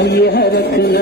પધારો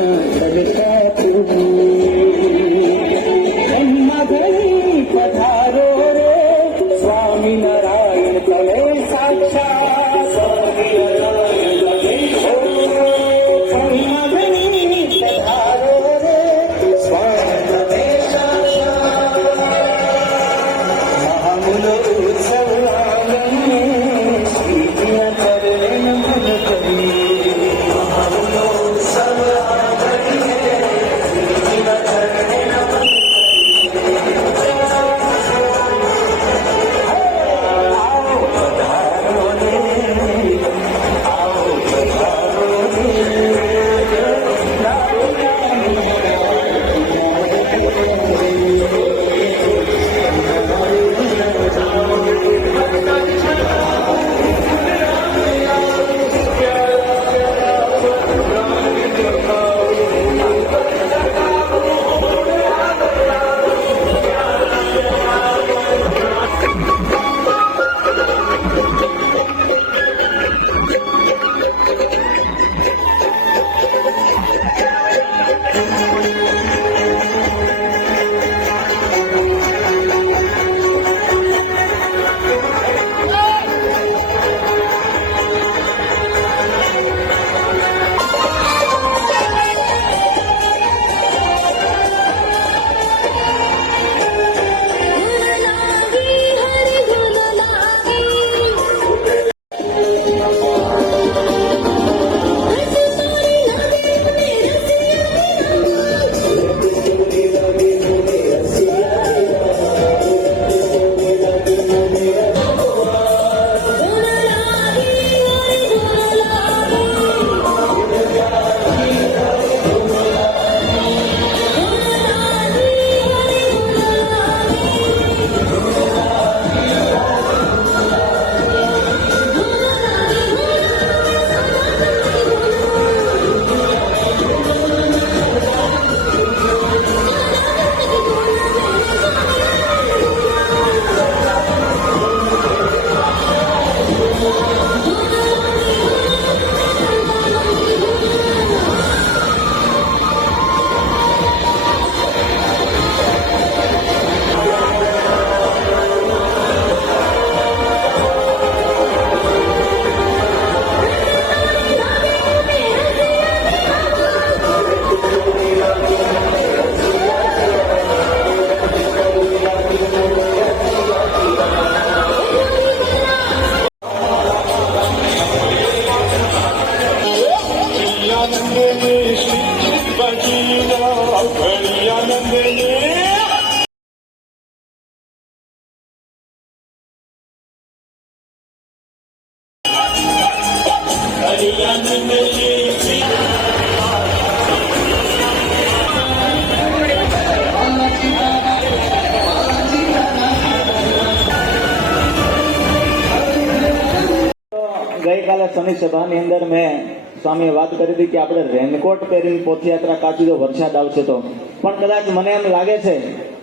શનિ સભાની અંદર મેં સ્વામીએ વાત કરી હતી કે આપણે રેનકોટ પહેરીને પોથયાત્રા કાઢી તો વરસાદ આવશે તો. પણ કદાચ મને એમ લાગે છે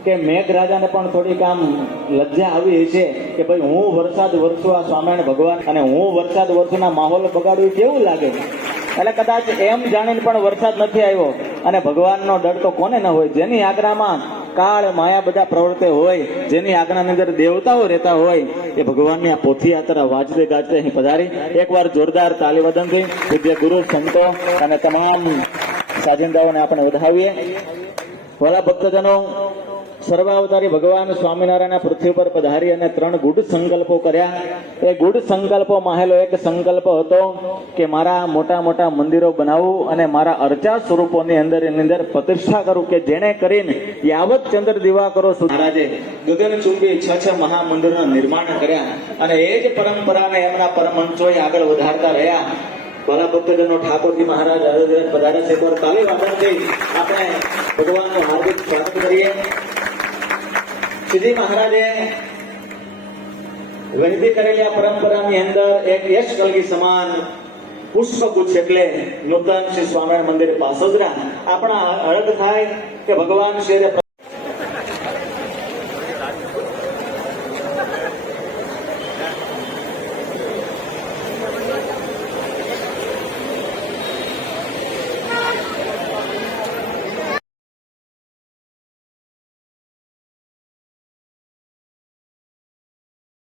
કે મેઘરાજાને પણ થોડીક આમ લજ્જા આવી છે કે ભાઈ હું વરસાદ વરસું આ સ્વામિનારાયણ ભગવાન અને હું વરસાદ વરસુના માહોલ બગાડ્યું એ કેવું લાગે? એટલે કદાચ એમ જાણીને પણ વરસાદ નથી આવ્યો અને ભગવાનનો ડર તો કોને ન હોય? જેની આજ્ઞામાં કાળ, માયા બધા પ્રવર્તે હોય, જેની આજ્ઞાની અંદર દેવતાઓ રહેતા હોય, એ ભગવાનની આ પોથી યાત્રા વાજતે ગાજતે અહીં પધારી. એકવાર જોરદાર તાલીવદનથી પૂજ્ય ગુરુ, સંતો અને તમામ સાજિંદાઓને આપણે વધાવીએ. ભલા ભક્તજનો સર્વાવતારી ભગવાન સ્વામિનારાયણ પૃથ્વી પર પધારી અને ત્રણ ગુઢ સંકલ્પો કર્યા. એ ગુડ સંકલ્પો માહેલો એક સંકલ્પ હતો કે મારા મોટા મોટા મંદિરો બનાવું અને મારા અર્ચા સ્વરૂપોની અંદર એની અંદર પ્રતિષ્ઠા કરું કે જેને કરીને યાવત ચંદ્ર દિવાકરો કરો મહારાજે ગગનચુંબી છ છ મહામંદિરનું નિર્માણ કર્યા અને એ જ પરંપરાને એમના પરમહંસોએ આગળ વધારતા રહ્યા. ભલા ભક્તજનો ઠાકોરજી મહારાજ આજે પધારે છે. તાલી આપણે ભગવાનનું શ્રીજી મહારાજે વહેતી કરેલી આ પરંપરાની અંદર એક યશ કલગી સમાન પુષ્પગુચ્છ એટલે નૂતન શ્રી સ્વામિનારાયણ મંદિર પાસોદરા આપણા અળગ થાય કે ભગવાન શ્રી